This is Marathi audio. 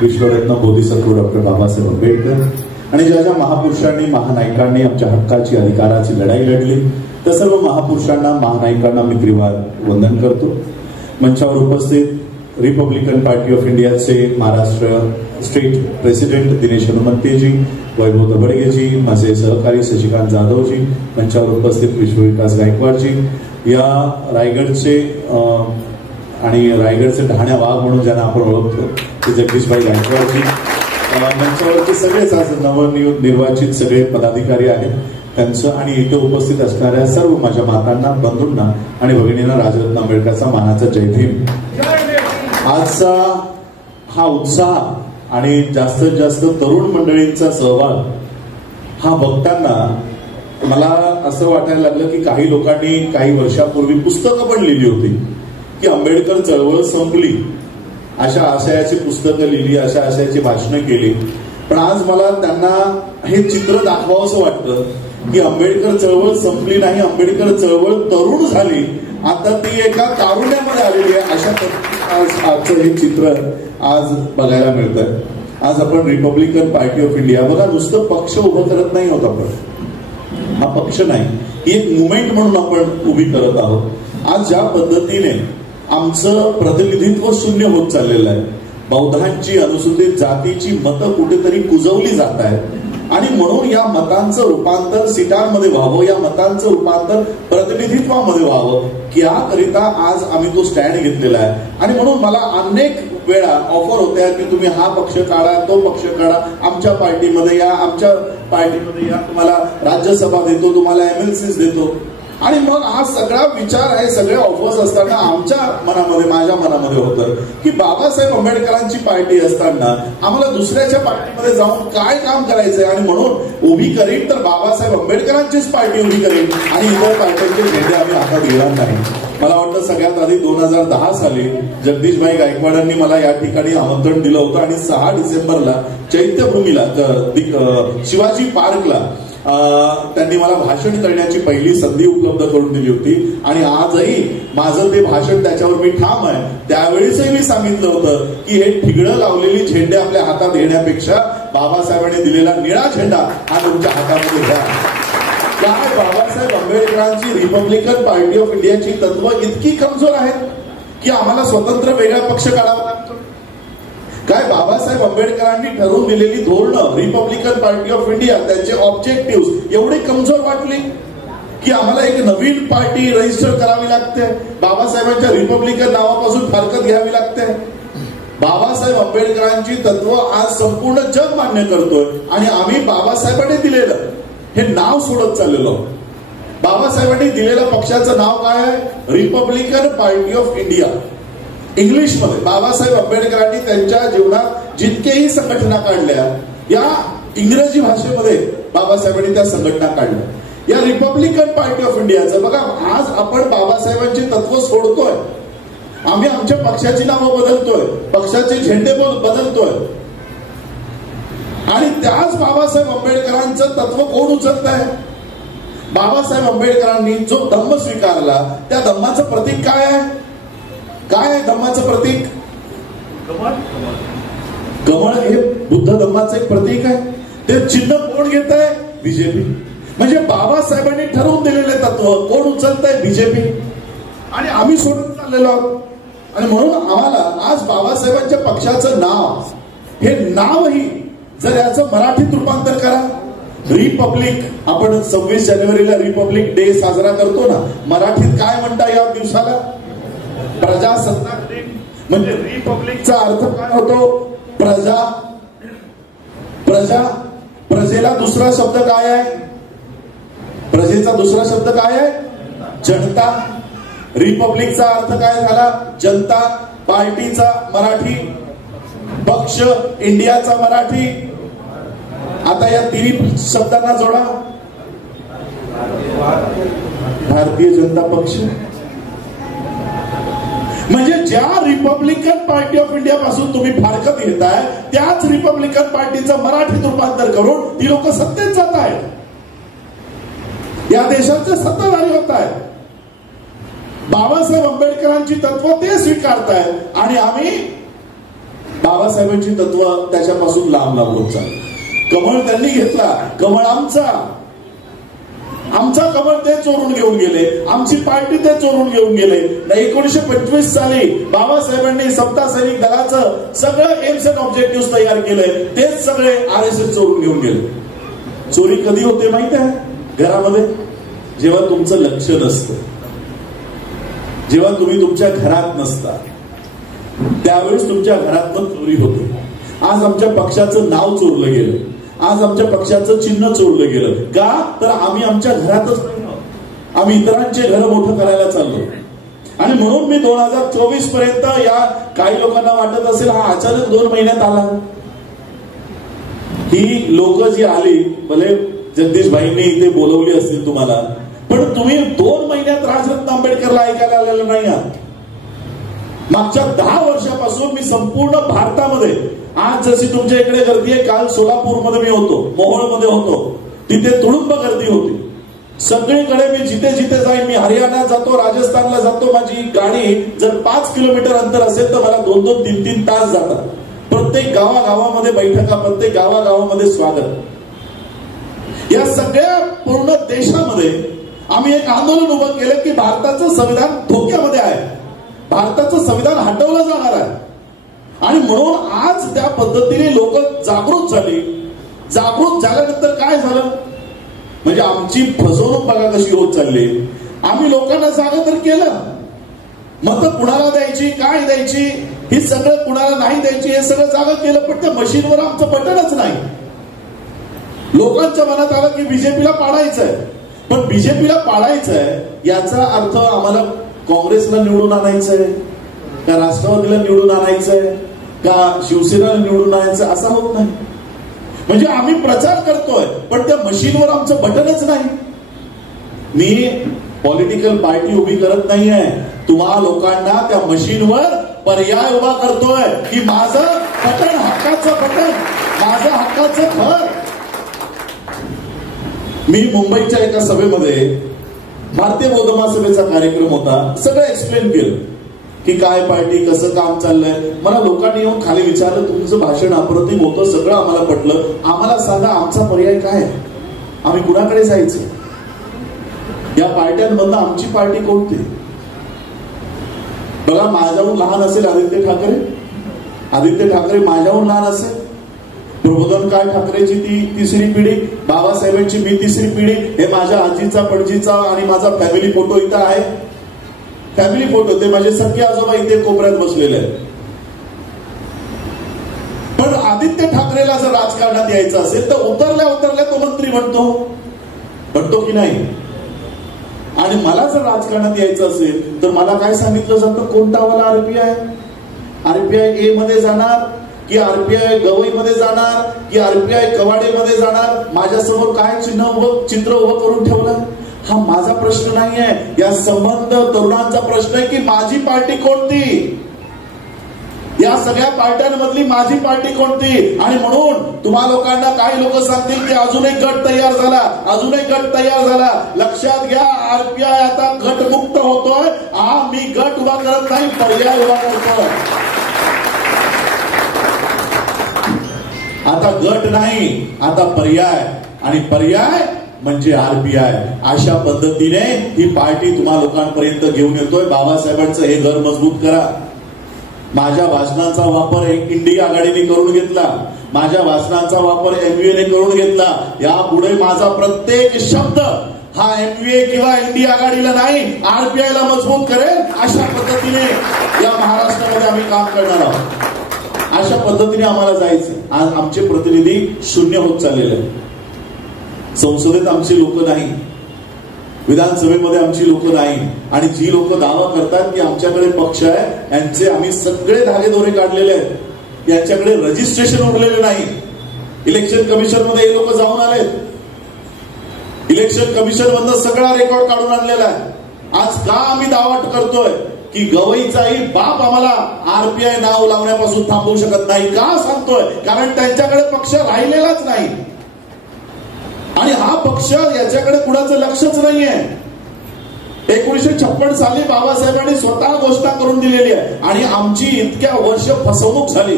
विश्वरत्न बोधिसत्व डॉक्टर बाबासाहेब आंबेडकर आणि ज्या ज्या महापुरुषांनी महानायकांनी आमच्या हक्काची अधिकाराची लढाई लढली त्या सर्व महापुरुषांना महानायकांना मी त्रिवार वंदन करतो. मंचावर उपस्थित रिपब्लिकन पार्टी ऑफ इंडियाचे महाराष्ट्र स्टेट प्रेसिडेंट दिनेश हनुमंतेजी, वैभव दबडगेजी, माझे सहकारी शशिकांत जाधवजी, मंचावर उपस्थित विश्वविकास गायकवाडजी, या रायगडचे आणि रायगडचे ढाण्या वाघ म्हणून ज्यांना आपण ओळखतो ते जगदीशभाई गायकवाडजी, मंचावरचे सगळेच आज नवनिर्वाचित सगळे पदाधिकारी आहेत त्यांचं आणि इथे उपस्थित असणाऱ्या सर्व माझ्या मातांना, बंधूंना आणि भगिनींना राजरत्न आंबेडकरचा मानाचा जय भीम. आजचा हा उत्साह आणि जास्तीत जास्त तरुण मंडळींचा सहभाग हा बघताना मला असं वाटायला लागलं की काही लोकांनी काही वर्षापूर्वी पुस्तकं पण लिहिली होती की आंबेडकर चळवळ संपली, अशा आशयाची पुस्तकं लिहिली, अशा आशयाची भाषणं केली. पण आज मला त्यांना हे चित्र दाखवावं असं वाटतं की आंबेडकर चळवळ संपली नाही, आंबेडकर चळवळ तरुण झाली, आता ती एका तारुण्यामध्ये आलेली आहे. अशा आजचं हे चित्र आज बघायला मिळतंय. आज आपण रिपब्लिकन पार्टी ऑफ इंडिया बघा, नुसतं पक्ष उभं करत नाही आहोत आपण, हा पक्ष नाही, ही एक मुवमेंट म्हणून आपण उभी करत आहोत. आज ज्या पद्धतीने आमचं प्रतिनिधित्व शून्य होत चाललेलं आहे, बौद्धांची अनुसूचित जातीची मतं कुठेतरी कुजवली जात आहेत आणि म्हणून या मतांचं रूपांतर सीटांमध्ये व्हावं, या मतांचं रूपांतर प्रतिनिधित्वामध्ये व्हावं याकरिता आज आम्ही तो स्टँड घेतलेला आहे. आणि म्हणून मला अनेक वेळा ऑफर होत्या की तुम्ही हा पक्ष काढा, तो पक्ष काढा, आमच्या पार्टीमध्ये या, आमच्या पार्टीमध्ये या, तुम्हाला राज्यसभा देतो, तुम्हाला MLCs देतो. आणि मग हा सगळा विचार आहे, सगळे ऑफर्स असताना आमच्या मनामध्ये, माझ्या मनामध्ये होतं की बाबासाहेब आंबेडकरांची पार्टी असताना आम्हाला दुसऱ्याच्या पार्टीमध्ये जाऊन काय काम करायचंय आणि म्हणून उभी करीन तर बाबासाहेब आंबेडकरांचीच पार्टी उभी करीन आणि इतर पार्ट्यांचे झेंडे आम्ही हातात घेणार नाही. मला वाटतं सगळ्यात आधी 2010 साली जगदीशभाई गायकवाडांनी मला या ठिकाणी आमंत्रण दिलं होतं आणि 6 डिसेंबरला चैत्यभूमीला शिवाजी पार्कला त्यांनी मला भाषण करण्याची पहिली संधी उपलब्ध करून दिली होती. आणि आजही माझं ते भाषण त्याच्यावर मी ठाम आहे. त्यावेळेसही मी सांगितलं होतं की हे ठिगळं लावलेली झेंडे आपल्या हातात घेण्यापेक्षा बाबासाहेबांनी दिलेला निळा झेंडा हा तुमच्या हातामध्ये घ्या. काय बाबासाहेब आंबेडकरांची रिपब्लिकन पार्टी ऑफ इंडियाची तत्व इतकी कमजोर आहेत की आम्हाला स्वतंत्र वेगळा पक्ष काढावा लागतो? काय बाबासाहेब आंबेडकरांनी ठरवून दिलेली धोरणं रिपब्लिकन पार्टी ऑफ इंडिया, त्यांचे ऑब्जेक्टिव्ह एवढे कमजोर वाटले की आम्हाला एक नवीन पार्टी रजिस्टर करावी लागते, बाबासाहेबांच्या रिपब्लिकन नावापासून फारकत घ्यावी लागते? बाबासाहेब आंबेडकरांची तत्व आज संपूर्ण जग मान्य करतोय आणि आम्ही बाबासाहेबांनी दिलेलं हे नाव सोडत चाललेलो. बाबासाहेबांनी दिलेलं पक्षाचं नाव काय आहे? Republican party of India. इंग्लिशमध्ये बाबासाहेब आंबेडकरांनी त्यांच्या जीवनात जितकेही संघटना काढल्या, या इंग्रजी भाषेमध्ये बाबासाहेबांनी त्या संघटना काढल्या. या रिपब्लिकन पार्टी ऑफ इंडियाचं बघा, आज आपण बाबासाहेबांची तत्व सोडतोय, आम्ही आमच्या पक्षाची नावं बदलतोय, पक्षाचे झेंडे बदलतोय आणि त्याच बाबासाहेब आंबेडकरांचं तत्व कोण उचलत आहे? बाबासाहेब आंबेडकरांनी जो धम्म स्वीकारला त्या धम्माचं प्रतीक काय आहे? काय आहे धम्माचं प्रतीक? कमळ हे बुद्ध धम्माचं एक प्रतीक आहे. ते चिन्ह कोण घेत आहे? बीजेपी. म्हणजे बाबासाहेबांनी ठरवून दिलेले तत्व कोण उचलत आहे? बीजेपी. आणि आम्ही सोडून चाललेलो आहोत. आणि म्हणून आम्हाला आज बाबासाहेबांच्या पक्षाचं नाव, हे नावही जर याचं मराठीत रूपांतर करा. रिपब्लिक, आपण 26 जानेवारीला रिपब्लिक डे साजरा करतो ना, मराठीत काय म्हणता या दिवसाला? प्रजासत्ताक दिन. म्हणजे रिपब्लिकचा अर्थ काय होतो? प्रजा. प्रजा. प्रजेला दुसरा शब्द काय आहे? प्रजेचा दुसरा शब्द काय आहे? जनता. रिपब्लिकचा अर्थ काय झाला? जनता. पार्टीचा मराठी पक्ष, इंडियाचा मराठी. आता या तिन्ही शब्दांना जोडा. भारतीय जनता पक्ष. म्हणजे ज्या रिपब्लिकन पार्टी ऑफ इंडिया पासून तुम्ही फारकत घेताय त्याच रिपब्लिकन पार्टीचं मराठीत रूपांतर करून ती लोक सत्तेत जात आहेत, या देशाचे सत्ताधारी होत आहेत. बाबासाहेब आंबेडकरांची तत्व ते स्वीकारतायत आणि आम्ही बाबासाहेबांची तत्व त्याच्यापासून लांब लांब होत चालली. कमळ त्यांनी घेतला, कमळ आमचा कमळ ते चोरून घेऊन गेले, आमची पार्टी ते चोरून घेऊन गेले. 1925 साली बाबासाहेबांनी सप्ता सैनिक दलाचं सगळं एम्स अँड ऑब्जेक्टिव्ह तयार केलंय, तेच सगळे RSS चोरून घेऊन गेले. चोरी कधी होते माहित आहे? घरामध्ये, जेव्हा तुमचं लक्ष नसतं, जेव्हा तुम्ही तुमच्या घरात नसता, त्यावेळेस तुमच्या घरातनं चोरी होते. आज आमच्या पक्षाचं नाव चोरलं गेलं, आज आमच्या पक्षाचं चिन्ह चोरलं गेलं. का? तर आम्ही आमच्या घरातच नाही, आम्ही इतरांचे घर मोठं करायला चाललो. आणि म्हणून मी 2024 पर्यंत, या काही लोकांना वाटत असेल हा अचानक 2 महिन्यात आला. ही लोक जी आली, भले जगदीश भाईंनी इथे बोलवली असतील तुम्हाला, पण तुम्ही 2 महिन्यात राजरत्न आंबेडकरला ऐकायला आलेलं नाही आहात. मागच्या 10 वर्षापासून मी संपूर्ण भारतामध्ये, आज जशी तुमच्या इकडे गर्दी आहे, काल सोलापूरमध्ये मी होतो, मोहोळमध्ये होतो, तिथे तुडुंब गर्दी होती. सगळीकडे मी जिथे जिथे जाईन, मी हरियाणात जातो, राजस्थानला जातो, माझी गाडी जर 5 किलोमीटर अंतर असेल तर मला 2-2, 3-3 तास जातात. प्रत्येक गावागावामध्ये बैठका, प्रत्येक गावागावामध्ये स्वागत. या सगळ्या पूर्ण देशामध्ये आम्ही एक आंदोलन उभं केलं की भारताचं संविधान धोक्यामध्ये आहे, भारताचं संविधान हटवलं जाणार आहे. आणि म्हणून आज त्या पद्धतीने लोक जागृत झाली. जागृत झाल्यानंतर काय झालं, म्हणजे आमची फसवणूक बघा कशी होत चालली. आम्ही लोकांना जागा तर केलं, मतं कुणाला द्यायची, काय द्यायची, ही सगळं कुणाला नाही द्यायची, हे सगळं जागा केलं. पण त्या मशीनवर आमचं बटनच नाही. लोकांच्या मनात आलं की बीजेपीला पाडायचंय, पण बीजेपीला पाडायचंय याचा अर्थ आम्हाला काँग्रेसला निवडून आणायचंय का, राष्ट्रवादीला निवडून आणायचंय का, शिवसेनेला निवडून आणायचं, असा होत नाही. म्हणजे आम्ही प्रचार करतोय पण त्या मशीनवर आमचं बटनच नाही. मी पॉलिटिकल पार्टी उभी करत नाहीये, तुम्हा लोकांना त्या मशीनवर पर्याय उभा करतोय की माझं बटन, हक्काचं बटन, माझं हक्काचं घर. मी मुंबईच्या एका सभेमध्ये, भारतीय बौद्ध महासभेचा कार्यक्रम होता, सगळं एक्सप्लेन केलं की काय पार्टी, कसं काम चाललंय. मला लोकांनी येऊन खाली विचारलं, तुमचं भाषण अप्रतिम होतं, सगळं आम्हाला पटलं, आम्हाला सांगा आमचा पर्याय काय, आम्ही कुणाकडे जायचं, या पार्ट्यांमधनं आमची पार्टी कोणती. बघा, माझ्याहून लहान असेल आदित्य ठाकरे, आदित्य ठाकरे माझ्याहून लहान असेल, प्रबोधनकार ठाकरेची ती 3री पिढी, बाबासाहेबांची मी 3री पिढी, हे माझ्या आजीचा, पणजीचा आणि माझा फॅमिली फोटो इथं आहे. फॅमिली फोटो, ते माझे सख्खे आजोबा इथे कोपऱ्यात बसलेले आहेत. पण आदित्य ठाकरेला जर राजकारणात यायचं असेल तर उतरल्या उतरल्या तो मंत्री बनतो की नाही. आणि मला जर राजकारणात यायचं असेल तर मला काय सांगितलं जातं, कोणता वाला आरपीआय ए मध्ये जाणार की आरपीआय गवईमध्ये जाणार की आरपीआय कवाडेमध्ये जाणार, माझ्यासमोर काय चित्र उभं करून ठेवलं. हा माझा प्रश्न नाहीये, या संबंध तरुणांचा प्रश्न आहे की माझी पार्टी कोणती, या सगळ्या पार्ट्यांमधली माझी पार्टी कोणती. आणि म्हणून तुम्हा लोकांना काही लोक सांगतील की अजून एक गट तयार झाला, अजून एक गट तयार झाला. लक्षात घ्या, आरपीआय आता गटमुक्त होतोय. मी गट उभा करत नाही, पर्याय उभा करतोय. आता गट नाही, आता पर्याय, आणि पर्याय म्हणजे आरपीआय. अशा पद्धतीने ही पार्टी तुम्हा लोकांपर्यंत घेऊन येतोय. बाबासाहेबांचं हे घर मजबूत करा. माझ्या भाषणांचा वापर इंडिया आघाडीने करून घेतला, माझ्या भाषणांचा वापर MVA ने करून घेतला. यापुढे माझा प्रत्येक शब्द हा MVA किंवा इंडिया आघाडीला नाही, आरपीआयला मजबूत करेल. अशा पद्धतीने या महाराष्ट्रामध्ये आम्ही काम करणार आहोत. अशा पद्धतीने आम्हाला जायचं. आज आमचे प्रतिनिधी शून्य होत चाललेले आहेत. संसदेत आमची लोक नाही, विधानसभेमध्ये आमची लोक नाही, आणि जी लोक दावा करतात की आमच्याकडे पक्ष आहे, यांचे आम्ही सगळे धागेदोरे काढलेले आहेत. यांच्याकडे रजिस्ट्रेशन उरलेले नाही. इलेक्शन कमिशन मध्ये हे लोक जाऊन आलेत, इलेक्शन कमिशन मधनं सगळा रेकॉर्ड काढून आणलेला आहे. आज का आम्ही दावा करतोय की गवईचाही बाप आम्हाला आरपीआय नाव लावण्यापासून थांबवू शकत नाही. का सांगतोय, कारण त्यांच्याकडे पक्ष राहिलेलाच नाही, आणि हा पक्ष याच्याकडे कुणाचं लक्षच नाहीये. 1956 साली बाबासाहेबांनी स्वतः घोषणा करून दिलेली आहे, आणि आमची इतक्या वर्ष फसवणूक झाली.